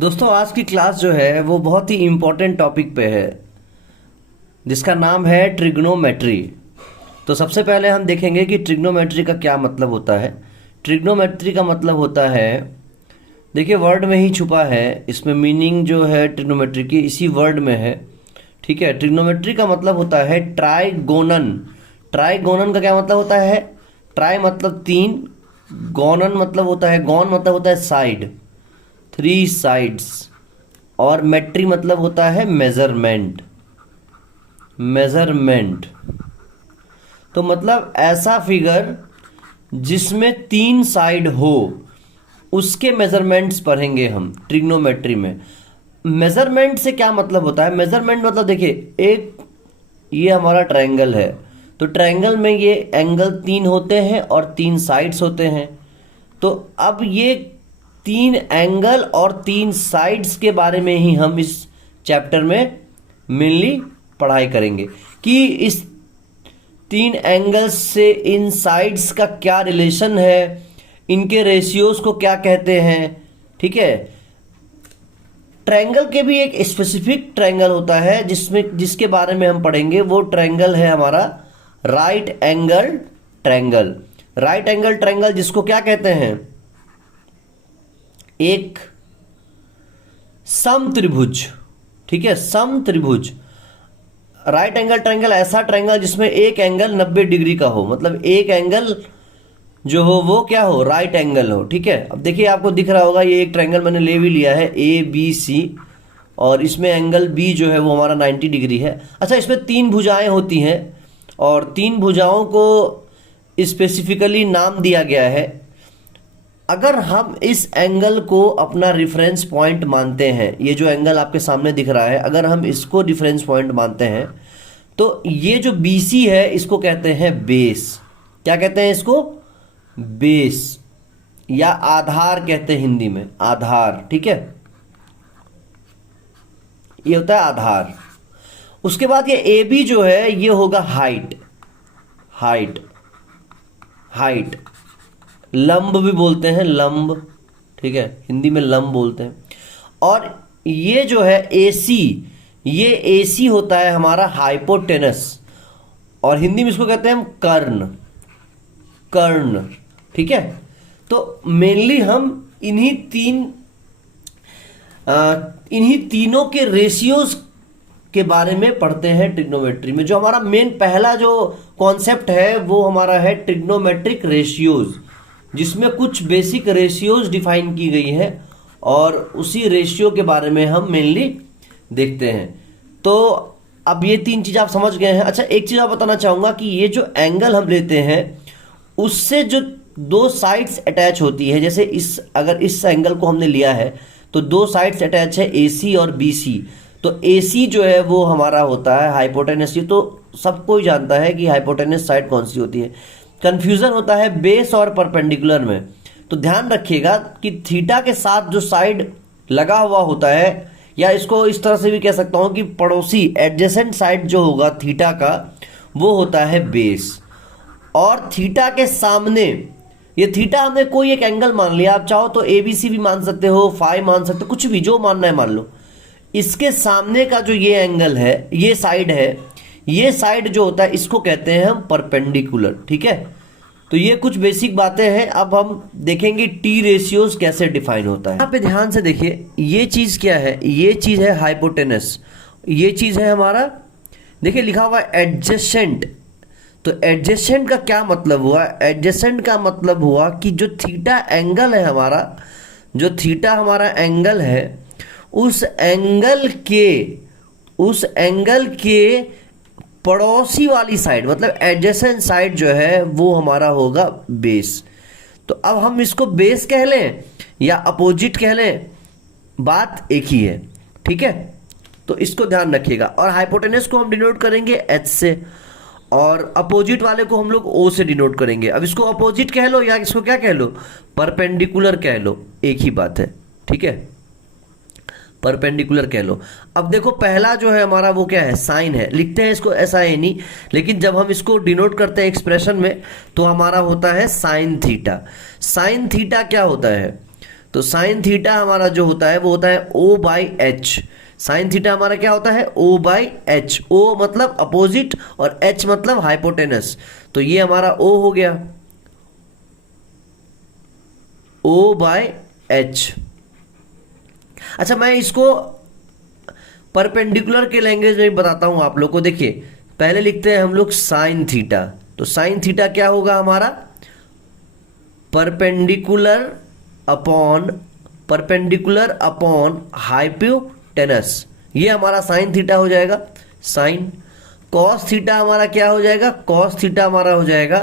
दोस्तों आज की क्लास जो है वो बहुत ही इम्पोर्टेंट टॉपिक पे है जिसका नाम है ट्रिग्नोमेट्री। तो सबसे पहले हम देखेंगे कि ट्रिग्नोमेट्री का क्या मतलब होता है। ट्रिग्नोमेट्री का मतलब होता है, देखिए वर्ड में ही छुपा है, इसमें मीनिंग जो है ट्रिग्नोमेट्री की इसी वर्ड में है। ठीक है, ट्रिग्नोमेट्री का मतलब होता है ट्राइगोनन। ट्राइगोनन का क्या मतलब होता है? ट्राई मतलब तीन, गोनन मतलब होता है, गॉन मतलब होता है साइड, थ्री साइड्स, और मेट्री मतलब होता है मेजरमेंट। मेजरमेंट तो मतलब ऐसा फिगर जिसमें तीन साइड हो, उसके मेजरमेंट्स पढ़ेंगे हम ट्रिग्नोमेट्री में। मेजरमेंट से क्या मतलब होता है? मेजरमेंट मतलब देखिए, एक ये हमारा ट्रायंगल है, तो ट्रायंगल में ये एंगल तीन होते हैं और तीन साइड्स होते हैं। तो अब ये तीन एंगल और तीन साइड्स के बारे में ही हम इस चैप्टर में मेनली पढ़ाई करेंगे कि इस तीन एंगल्स से इन साइड्स का क्या रिलेशन है, इनके रेशियोज को क्या कहते हैं। ठीक है, ट्रायंगल के भी एक स्पेसिफिक ट्रायंगल होता है जिसके बारे में हम पढ़ेंगे। वो ट्रायंगल है हमारा right angle triangle. Right angle triangle जिसको क्या कहते हैं? एक सम त्रिभुज। ठीक है, सम त्रिभुज। राइट एंगल ट्रायंगल ऐसा ट्रायंगल जिसमें एक एंगल 90 डिग्री का हो, मतलब एक एंगल जो हो वो क्या हो? राइट एंगल हो। ठीक है, अब देखिए आपको दिख रहा होगा ये एक ट्रायंगल मैंने ले भी लिया है ए बी सी, और इसमें एंगल बी जो है वो हमारा 90 डिग्री है। अच्छा, इसमें तीन भुजाएं होती हैं और तीन भुजाओं को स्पेसिफिकली नाम दिया गया है। अगर हम इस एंगल को अपना रेफरेंस पॉइंट मानते हैं, ये जो एंगल आपके सामने दिख रहा है, अगर हम इसको रेफरेंस पॉइंट मानते हैं तो ये जो BC है इसको कहते हैं बेस। क्या कहते हैं इसको? बेस, या आधार कहते हैं हिंदी में, आधार। ठीक है, ये होता है आधार। उसके बाद ये AB जो है ये होगा हाइट। हाइट, हाइट, लंब भी बोलते हैं, लंब। ठीक है, हिंदी में लंब बोलते हैं। और ये जो है AC, ये AC होता है हमारा हाइपोटेनस, और हिंदी में इसको कहते हैं हम कर्ण। कर्ण। ठीक है, तो मेनली हम इन्हीं तीनों के रेशियोज के बारे में पढ़ते हैं ट्रिग्नोमेट्री में। जो हमारा मेन पहला जो कॉन्सेप्ट है वो हमारा है ट्रिग्नोमेट्रिक रेशियोज, जिसमें कुछ बेसिक रेशियोज डिफाइन की गई है और उसी रेशियो के बारे में हम मेनली देखते हैं। तो अब ये तीन चीज आप समझ गए हैं। अच्छा, एक चीज आप बताना चाहूंगा कि ये जो एंगल हम लेते हैं उससे जो दो साइड्स अटैच होती है, जैसे अगर इस एंगल को हमने लिया है तो दो साइड्स अटैच है AC और BC। तो AC जो है वो हमारा होता है हाइपोटेनस। ये तो सबको ही जानता है कि हाइपोटेनस साइड कौन सी होती है। कंफ्यूजन होता है बेस और परपेंडिकुलर में, तो ध्यान रखिएगा कि थीटा के साथ जो साइड लगा हुआ होता है, या इसको इस तरह से भी कह सकता हूं कि पड़ोसी एडजेसेंट साइड जो होगा थीटा का, वो होता है बेस। और थीटा के सामने, ये थीटा हमने कोई एक एंगल मान लिया, आप चाहो तो ABC भी मान सकते हो, फाई मान सकते हो, कुछ भी जो मानना है मान लो। इसके सामने का जो ये एंगल है, ये साइड है, ये साइड जो होता है इसको कहते हैं हम परपेंडिकुलर। ठीक है, तो ये कुछ बेसिक बातें हैं। अब हम देखेंगे टी रेशियोज कैसे डिफाइन होता है। यहाँ पे ध्यान से देखिए, ये चीज क्या है? ये चीज है हाइपोटेनस, ये चीज है हमारा, देखिए लिखा हुआ एडजेसेंट। तो एडजेसेंट का क्या मतलब हुआ? एडजेसेंट का मतलब हुआ कि जो थीटा एंगल है हमारा, जो थीटा हमारा एंगल है, उस एंगल के पड़ोसी वाली साइड, मतलब एडजेसेंट साइड जो है वो हमारा होगा बेस। तो अब हम इसको बेस कह लें या अपोजिट कह लें, बात एक ही है। ठीक है, तो इसको ध्यान रखिएगा। और हाइपोटेनस को हम डिनोट करेंगे H से, और अपोजिट वाले को हम लोग O से डिनोट करेंगे। अब इसको अपोजिट कह लो या इसको क्या कह लो? परपेंडिकुलर कह लो, एक ही बात है। ठीक है, परपेंडिकुलर कह लो। अब देखो पहला जो है हमारा वो क्या है? साइन है, लिखते हैं इसको SINE, लेकिन जब हम इसको डिनोट करते हैं एक्सप्रेशन में तो हमारा होता है साइन थीटा। साइन थीटा क्या होता है? तो साइन थीटा हमारा जो होता है वो होता है O by H. Sine theta हमारा क्या होता है, ओ बाई एच। ओ मतलब अपोजिट और एच मतलब हाइपोटेनस। तो ये हमारा ओ हो गया, ओ बाई एच। अच्छा, मैं इसको परपेंडिकुलर के लैंग्वेज में बताता हूं आप लोग को। देखिए, पहले लिखते हैं हम लोग साइन थीटा। तो साइन थीटा क्या होगा हमारा, परपेंडिकुलर अपॉन हाइपोटेनस। ये हमारा साइन थीटा हो जाएगा। साइन कॉस थीटा हमारा क्या हो जाएगा, कॉस थीटा हमारा हो जाएगा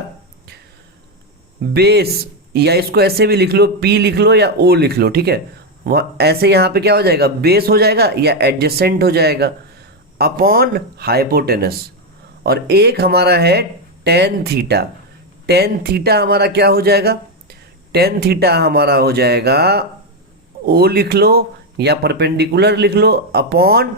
बेस, या इसको ऐसे भी लिख लो, पी लिख लो या ओ लिख लो, ठीक है। वहाँ ऐसे यहाँ पे क्या हो जाएगा, बेस हो जाएगा या एडजेसेंट हो जाएगा, अपॉन हाइपोटेनस। और एक हमारा है टेन थीटा। टेन थीटा हमारा क्या हो जाएगा, टेन थीटा हमारा हो जाएगा ओ लिख लो या परपेंडिकुलर लिख लो, अपॉन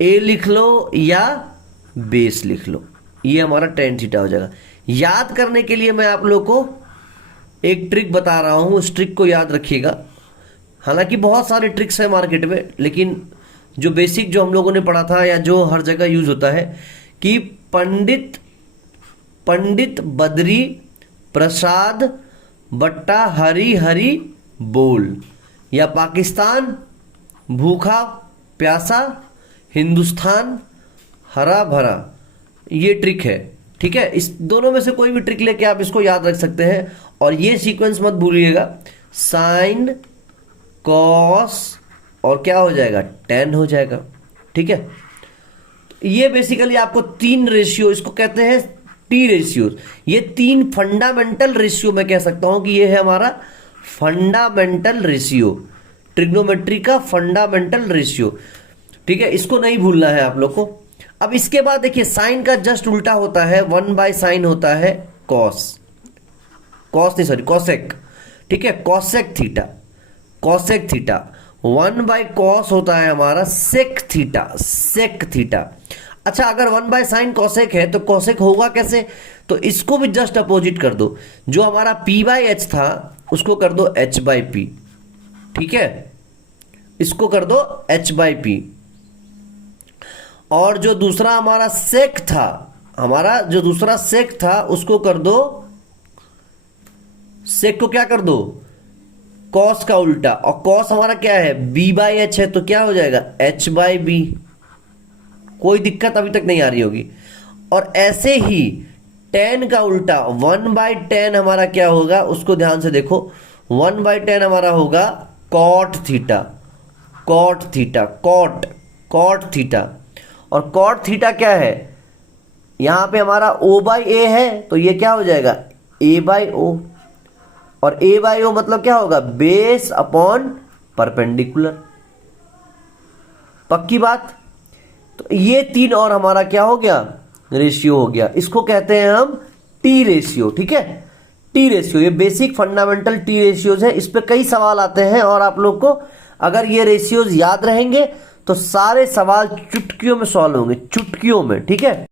ए लिख लो या बेस लिख लो। ये हमारा टेन थीटा हो जाएगा। याद करने के लिए मैं आप लोग को एक ट्रिक बता रहा हूं, उस ट्रिक को याद रखिएगा। हालांकि बहुत सारे ट्रिक्स हैं मार्केट में, लेकिन जो बेसिक जो हम लोगों ने पढ़ा था या जो हर जगह यूज होता है कि पंडित बद्री प्रसाद बट्टा हरी हरी बोल, या पाकिस्तान भूखा प्यासा हिंदुस्तान हरा भरा। ये ट्रिक है, ठीक है। इस दोनों में से कोई भी ट्रिक लेके आप इसको याद रख सकते हैं। और ये सीक्वेंस मत भूलिएगा, साइन कॉस और क्या हो जाएगा, टेन हो जाएगा, ठीक है। ये बेसिकली आपको तीन रेशियो, इसको कहते हैं टी रेशियो। ये तीन फंडामेंटल रेशियो मैं कह सकता हूं कि ये है हमारा फंडामेंटल रेशियो, ट्रिग्नोमेट्री का फंडामेंटल रेशियो, ठीक है। इसको नहीं भूलना है आप लोग को। अब इसके बाद देखिए, साइन का जस्ट उल्टा होता है, 1/sin होता है कॉस, कॉसेक, ठीक है। कॉसेक थीटा 1/cos होता है हमारा सेक थीटा। अच्छा, अगर 1/sin कॉसेक है तो कॉसेक होगा कैसे, तो इसको भी जस्ट अपोजिट कर दो। जो हमारा p/h था उसको कर दो h/p, ठीक है। इसको कर दो h/p। और जो दूसरा हमारा सेक था, उसको कर दो, सेक को क्या कर दो, कॉस का उल्टा। और कॉस हमारा क्या है, b/h है, तो क्या हो जाएगा h/b। कोई दिक्कत अभी तक नहीं आ रही होगी। और ऐसे ही टेन का उल्टा 1/10 हमारा क्या होगा, उसको ध्यान से देखो। 1/10 हमारा होगा कॉट थीटा। और कॉट थीटा क्या है, यहां पे हमारा O/A है, तो ये क्या हो जाएगा A/O। और A/O मतलब क्या होगा, बेस अपॉन परपेंडिकुलर। पक्की बात। तो ये तीन और हमारा क्या हो गया, रेशियो हो गया। इसको कहते हैं हम टी रेशियो, ठीक है। टी रेशियो, ये बेसिक फंडामेंटल टी रेशियोज है। इस पे कई सवाल आते हैं, और आप लोग को अगर ये रेशियोज याद रहेंगे तो सारे सवाल चुटकियों में सॉल्व होंगे, चुटकियों में, ठीक है।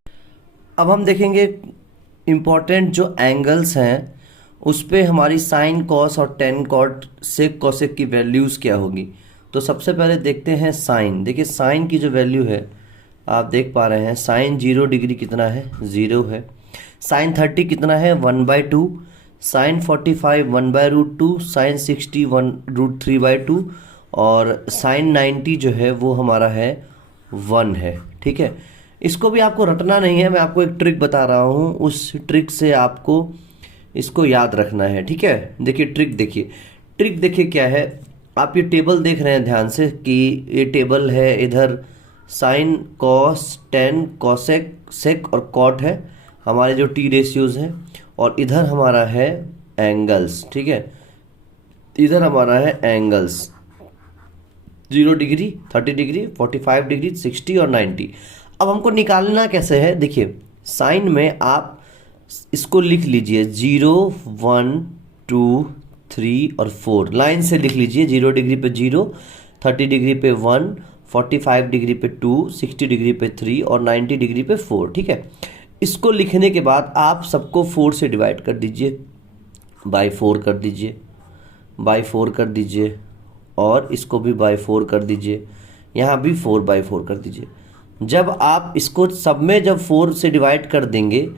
अब हम देखेंगे इंपॉर्टेंट जो एंगल्स हैं, उस पे हमारी साइन कॉस और टेन कॉट सेक कॉसेक की वैल्यूज क्या होगी। तो सबसे पहले देखते हैं साइन। देखिए, साइन की जो वैल्यू है आप देख पा रहे हैं, साइन 0 डिग्री कितना है, 0 है। साइन 30 कितना है, 1/2। साइन 45 1/√2। साइन 60 1√3/2। और साइन 90 जो है वो हमारा है 1 है, ठीक है। इसको भी आपको रटना नहीं है, मैं आपको एक ट्रिक बता रहा हूँ, उस ट्रिक से आपको इसको याद रखना है, ठीक है। देखिए ट्रिक देखिए क्या है। आप ये टेबल देख रहे हैं ध्यान से कि ये टेबल है, इधर sine cos tan cosec sec और कॉट है हमारे जो टी रेशियोज हैं, और इधर हमारा है एंगल्स, ठीक है। इधर हमारा है एंगल्स 0 डिग्री, 30 डिग्री, 45 डिग्री, 60 और 90। अब हमको निकालना कैसे है, देखिए साइन में आप इसको लिख लीजिए 0 1 2 3 और 4 लाइन से लिख लीजिए। 0 डिग्री पे 0, 30 डिग्री पे 1, 45 डिग्री पे 2, 60 डिग्री पे 3 और 90 डिग्री पे 4, ठीक है। इसको लिखने के बाद आप सबको 4 से डिवाइड कर दीजिए, बाय 4 कर दीजिए, बाई 4 कर दीजिए और इसको भी बाई 4 कर दीजिए, यहाँ भी 4/4 कर दीजिए। जब आप इसको सब में जब 4 से डिवाइड कर देंगे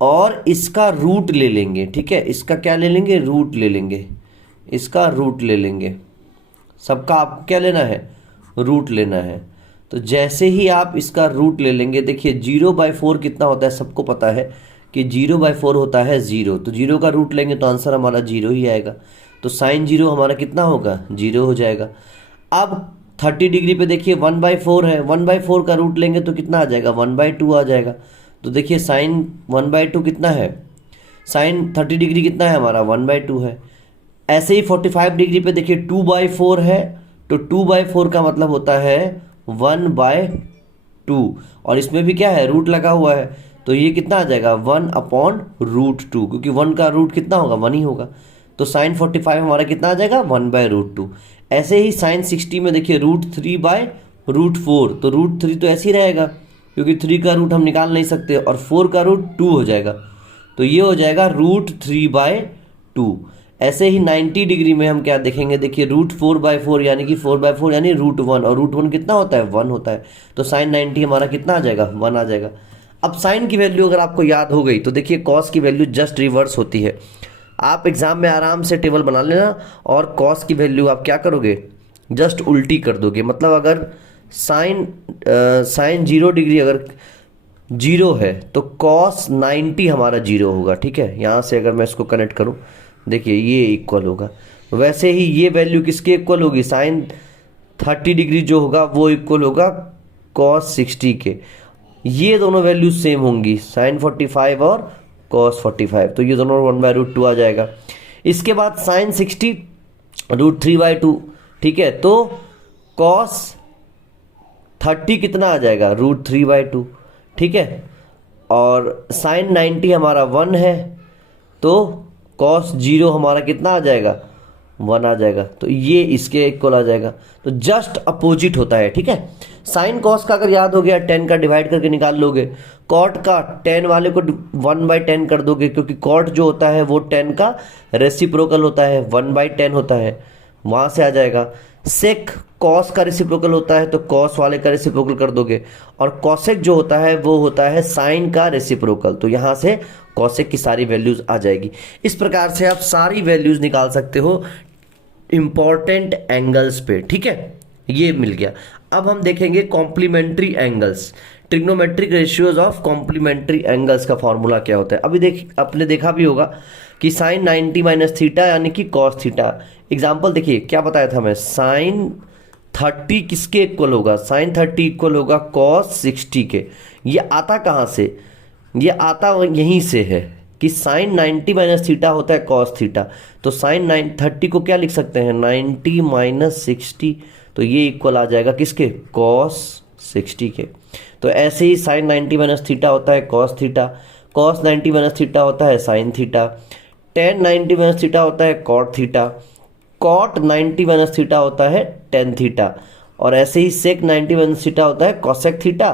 और इसका रूट ले लेंगे, ठीक है, इसका क्या ले लेंगे, रूट ले लेंगे, इसका रूट ले लेंगे, सबका आपको क्या लेना है, रूट लेना है। तो जैसे ही आप इसका रूट ले लेंगे, देखिए 0/4 कितना होता है, सबको पता है कि 0/4 होता है 0, तो 0 का रूट लेंगे तो आंसर हमारा 0 ही आएगा। तो साइन 0 हमारा कितना होगा, 0 हो जाएगा। अब 30 डिग्री पे देखिए 1/4 है, 1/4 का रूट लेंगे तो कितना आ जाएगा, 1/2 आ जाएगा। तो देखिए साइन 1/2 कितना है, साइन 30 डिग्री कितना है हमारा, 1/2 है। ऐसे ही 45 डिग्री पे देखिए 2/4 है, तो 2/4 का मतलब होता है 1/2, और इसमें भी क्या है, रूट लगा हुआ है, तो ये कितना आ जाएगा, 1/√2, क्योंकि 1 का रूट कितना होगा, 1 ही होगा। तो साइन 45 हमारा कितना आ जाएगा, 1/√2। ऐसे ही साइन 60 में देखिए √3/√4, तो √3 तो ऐसे ही रहेगा क्योंकि 3 का रूट हम निकाल नहीं सकते, और 4 का रूट 2 हो जाएगा, तो ये हो जाएगा √3/2। ऐसे ही 90 डिग्री में हम क्या देखेंगे, देखिए √4/4 यानी कि 4/4 यानी √1, और √1 कितना होता है, 1 होता है। तो साइन 90 हमारा कितना आ जाएगा, 1 आ जाएगा। अब साइन की वैल्यू अगर आपको याद हो गई तो देखिए कॉस की वैल्यू जस्ट रिवर्स होती है। आप एग्जाम में आराम से टेबल बना लेना और कॉस की वैल्यू आप क्या करोगे, जस्ट उल्टी कर दोगे। मतलब अगर साइन 0 डिग्री अगर 0 है तो कॉस 90 हमारा 0 होगा, ठीक है। यहाँ से अगर मैं इसको कनेक्ट करूँ, देखिए ये इक्वल होगा। वैसे ही ये वैल्यू किसके इक्वल होगी, साइन 30 डिग्री जो होगा वो इक्वल होगा कॉस 60 के। ये दोनों वैल्यू सेम होंगी, साइन 45 और कॉस 45, तो ये दोनों 1/√2 आ जाएगा। इसके बाद साइन 60 √3/2, ठीक है, तो कॉस 30 कितना आ जाएगा, √3/2, ठीक है। और साइन 90 हमारा 1 है, तो कॉस 0 हमारा कितना आ जाएगा, 1 आ जाएगा, तो ये इसके इक्वल आ जाएगा। तो जस्ट अपोजिट होता है, ठीक है। साइन कॉस का अगर याद हो गया 10 का डिवाइड करके निकाल लोगे, कॉट का 10 वाले को 1/10 कर दोगे, क्योंकि कॉट जो होता है वो 10 का रेसिप्रोकल होता है, 1/10 होता है, वहाँ से आ जाएगा। सेक कॉस का रेसिप्रोकल होता है, तो कॉस वाले का रेसिप्रोकल कर दोगे, और कॉसेक जो होता है वो होता है साइन का रेसिप्रोकल, तो यहाँ से कॉसेक की सारी वैल्यूज आ जाएगी। इस प्रकार से आप सारी वैल्यूज निकाल सकते हो इंपॉर्टेंट एंगल्स पे, ठीक है। ये मिल गया। अब हम देखेंगे complementary angles, trigonometric ratios of complementary angles का फॉर्मूला क्या होता है। अभी आपने देखा भी होगा कि साइन 90 - थीटा यानी कि कॉस थीटा। एग्जाम्पल देखिए क्या बताया था मैं, साइन 30 किसके इक्वल होगा, साइन 30 इक्वल होगा कॉस 60 के। ये आता कहाँ से, ये आता यहीं से है कि साइन 90 - थीटा होता है कॉस थीटा, तो साइन 30 को क्या लिख सकते हैं, 90 - 60, तो ये इक्वल आ जाएगा किसके, कॉस 60 के। तो ऐसे ही साइन 90 - थीटा होता है कॉस थीटा, कॉस 90 - थीटा होता है साइन थीटा, टेन 90 - थीटा होता है कॉट थीटा, कॉट 90 - थीटा होता है टेन थीटा, और ऐसे ही सेक 90 - थीटा होता है कॉसेक थीटा,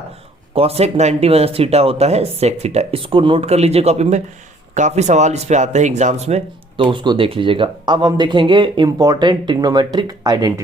कॉसेक 90 - थीटा होता है सेक थीटा। इसको नोट कर लीजिए कॉपी में, काफ़ी सवाल इस पे आते हैं एग्जाम्स में, तो उसको देख लीजिएगा। अब हम देखेंगे इंपॉर्टेंट ट्रिग्नोमेट्रिक आइडेंटिटी।